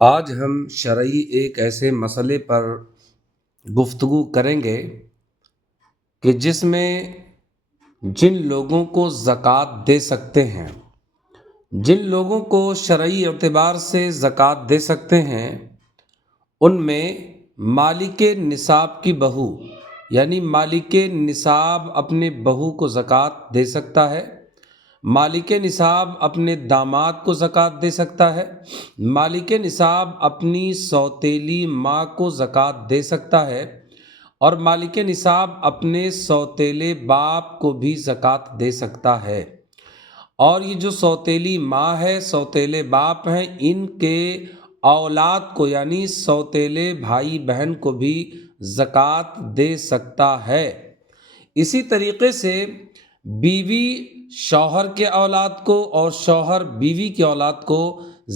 آج ہم شرعی ایک ایسے مسئلے پر گفتگو کریں گے کہ جس میں جن لوگوں کو زکوٰۃ دے سکتے ہیں، جن لوگوں کو شرعی اعتبار سے زکوٰۃ دے سکتے ہیں، ان میں مالک نصاب کی بہو، یعنی مالک نصاب اپنے بہو کو زکوٰۃ دے سکتا ہے، مالک نصاب اپنے داماد کو زکوٰۃ دے سکتا ہے، مالک نصاب اپنی سوتیلی ماں کو زکوٰۃ دے سکتا ہے، اور مالک نصاب اپنے سوتیلے باپ کو بھی زکوٰۃ دے سکتا ہے۔ اور یہ جو سوتیلی ماں ہے، سوتیلے باپ ہیں، ان کے اولاد کو یعنی سوتیلے بھائی بہن کو بھی زکوٰۃ دے سکتا ہے۔ اسی طریقے سے بیوی شوہر کے اولاد کو اور شوہر بیوی کی اولاد کو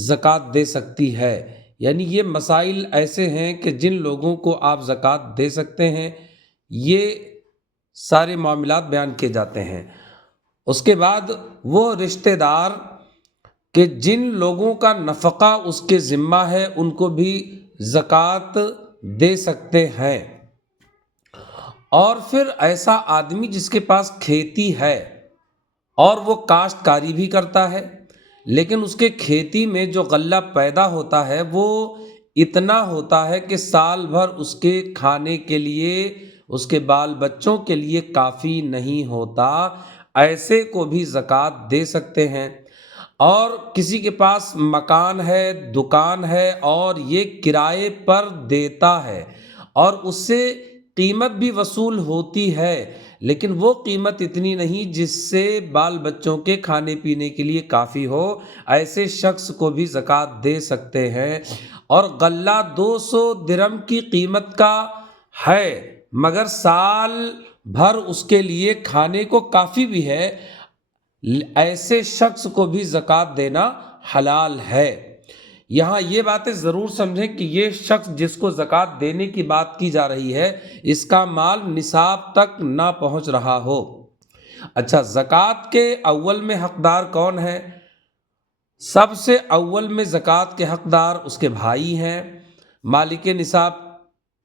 زکوٰۃ دے سکتی ہے۔ یعنی یہ مسائل ایسے ہیں کہ جن لوگوں کو آپ زکوٰۃ دے سکتے ہیں، یہ سارے معاملات بیان کیے جاتے ہیں۔ اس کے بعد وہ رشتہ دار کہ جن لوگوں کا نفقہ اس کے ذمہ ہے، ان کو بھی زکوٰۃ دے سکتے ہیں۔ اور پھر ایسا آدمی جس کے پاس کھیتی ہے اور وہ کاشتکاری بھی کرتا ہے، لیکن اس کے کھیتی میں جو غلہ پیدا ہوتا ہے وہ اتنا ہوتا ہے کہ سال بھر اس کے کھانے کے لیے، اس کے بال بچوں کے لیے کافی نہیں ہوتا، ایسے کو بھی زکوٰۃ دے سکتے ہیں۔ اور کسی کے پاس مکان ہے، دکان ہے، اور یہ کرائے پر دیتا ہے اور اس سے قیمت بھی وصول ہوتی ہے، لیکن وہ قیمت اتنی نہیں جس سے بال بچوں کے کھانے پینے کے لیے کافی ہو، ایسے شخص کو بھی زکوٰۃ دے سکتے ہیں۔ اور غلہ 200 درہم کی قیمت کا ہے مگر سال بھر اس کے لیے کھانے کو کافی بھی ہے، ایسے شخص کو بھی زکوٰۃ دینا حلال ہے۔ یہاں یہ باتیں ضرور سمجھیں کہ یہ شخص جس کو زکوٰۃ دینے کی بات کی جا رہی ہے، اس کا مال نصاب تک نہ پہنچ رہا ہو۔ اچھا، زکوٰۃ کے اول میں حقدار کون ہے؟ سب سے اول میں زکوٰۃ کے حقدار اس کے بھائی ہیں، مالک نصاب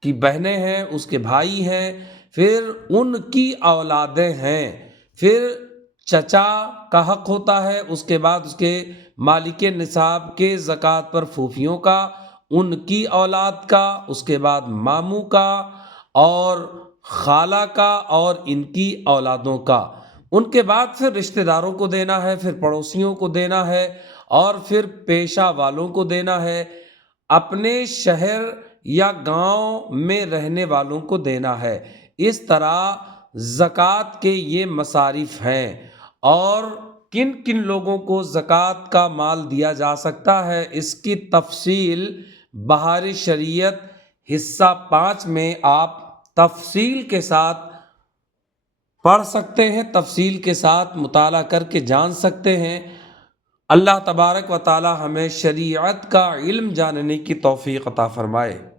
کی بہنیں ہیں، اس کے بھائی ہیں، پھر ان کی اولادیں ہیں، پھر چچا کا حق ہوتا ہے، اس کے بعد اس کے مالک نصاب کے زکوٰۃ پر پھوپھیوں کا، ان کی اولاد کا، اس کے بعد ماموں کا اور خالہ کا اور ان کی اولادوں کا، ان کے بعد پھر رشتہ داروں کو دینا ہے، پھر پڑوسیوں کو دینا ہے، اور پھر پیشہ والوں کو دینا ہے، اپنے شہر یا گاؤں میں رہنے والوں کو دینا ہے۔ اس طرح زکوٰۃ کے یہ مصارف ہیں۔ اور کن کن لوگوں کو زکوٰۃ کا مال دیا جا سکتا ہے، اس کی تفصیل بہار شریعت حصہ 5 میں آپ تفصیل کے ساتھ پڑھ سکتے ہیں، تفصیل کے ساتھ مطالعہ کر کے جان سکتے ہیں۔ اللہ تبارک و تعالی ہمیں شریعت کا علم جاننے کی توفیق عطا فرمائے۔